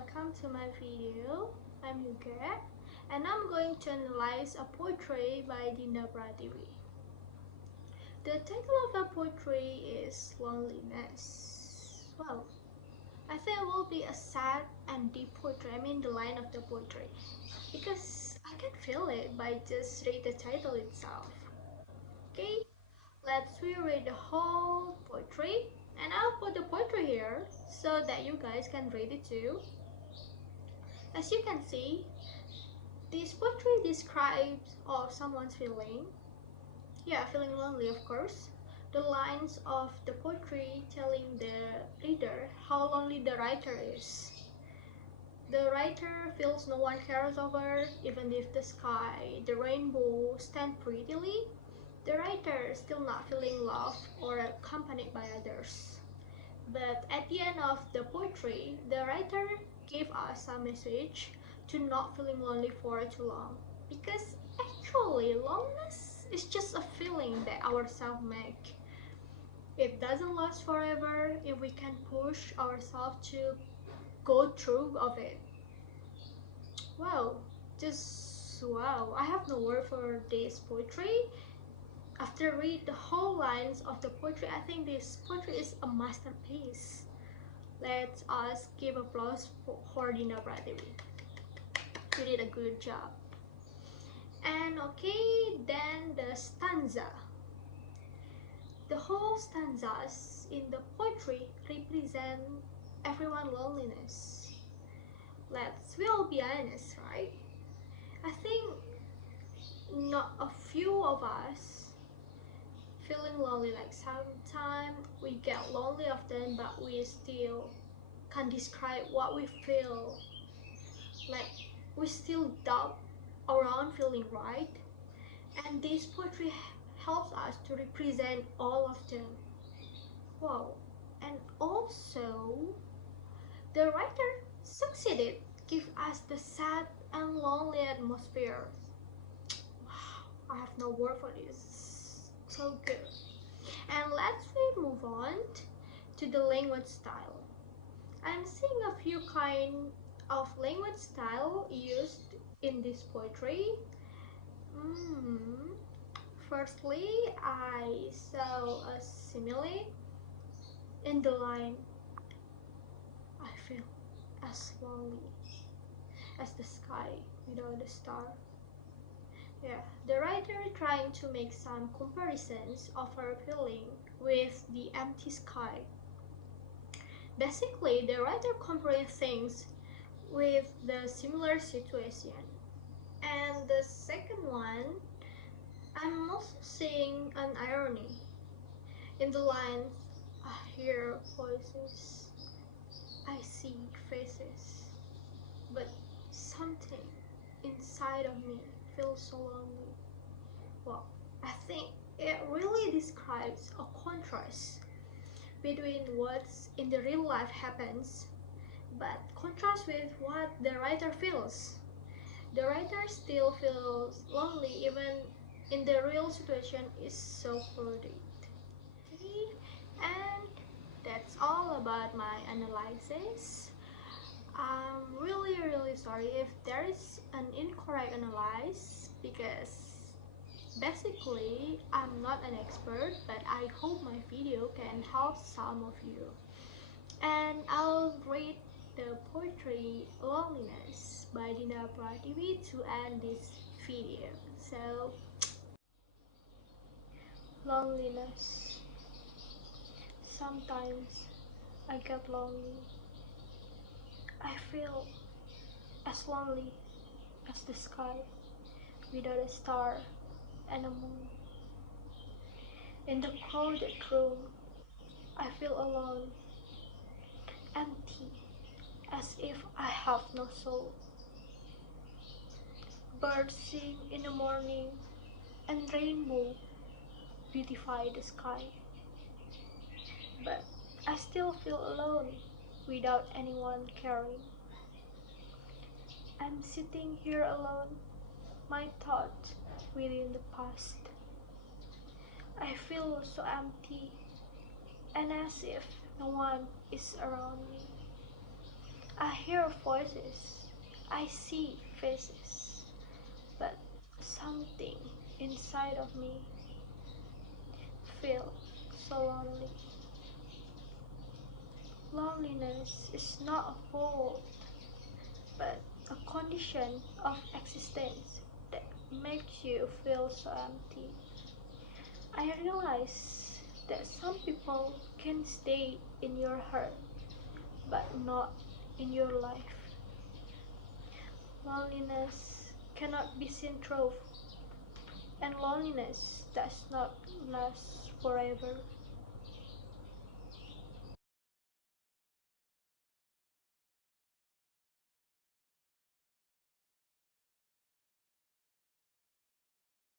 welcome to my video. I'm Yuga and I'm going to analyze a poetry by Dinda Pratiwi. The title of the poetry is Loneliness. Well, I think it will be a sad and deep poetry. I mean the line of the poetry, because I can feel it by just read the title itself. Okay, let's reread the whole poetry, and I'll put the poetry here so that you guys can read it too. As you can see, this poetry describes someone's feeling. Yeah, feeling lonely, of course. The lines of the poetry telling the reader how lonely the writer is. The writer feels no one cares over, even if the sky, the rainbow stand prettily. The writer is still not feeling loved or accompanied by others. But at the end of the poetry, the writer gave us a message to not feeling lonely for too long. Because actually, loneliness is just a feeling that ourselves make. It doesn't last forever if we can push ourselves to go through of it. Wow, just wow. I have no word for this poetry. After read the whole lines of the poetry, I think this poetry is a masterpiece. Let us give applause for Dinda Pratiwi. You did a good job. And okay, then the stanza. The whole stanzas in the poetry represent everyone's loneliness. We all be honest, right? I think not a few of us feeling lonely. Like sometimes we get lonely often, but we still can't describe what we feel. Like we still doubt around feeling right, and this poetry helps us to represent all of them. Wow. And also the writer succeeded give us the sad and lonely atmosphere. Wow, I have no word for this. So good. And let's move on to the language style. I'm seeing a few kind of language style used in this poetry. Firstly, I saw a simile in the line, I feel as lonely as the sky without a star. Yeah, the writer trying to make some comparisons of her feeling with the empty sky. Basically, the writer comparing things with the similar situation. And the second one, I'm also seeing an irony. In the lines, I hear voices, I see faces, but something inside of me feels so lonely. Well, I think it really describes a contrast between what's in the real life happens, but contrast with what the writer feels. The writer still feels lonely even in the real situation is so flooded. Okay, and that's all about my analysis. I'm really sorry if there is an incorrect analysis, because basically I'm not an expert, but I hope my video can help some of you. And I'll read the poetry Loneliness by Dinda Pratiwi to end this video. So, loneliness. Sometimes I get lonely. I feel as lonely as the sky without a star and a moon. In the crowded room, I feel alone, empty, as if I have no soul. Birds sing in the morning, and rainbow beautify the sky. But I still feel alone, without anyone caring. I'm sitting here alone, my thoughts within the past. I feel so empty, and as if no one is around me. I hear voices, I see faces, but something inside of me feels so lonely. Loneliness is not a fault, but a condition of existence that makes you feel so empty. I realize that some people can stay in your heart, but not in your life. Loneliness cannot be seen through, and loneliness does not last forever.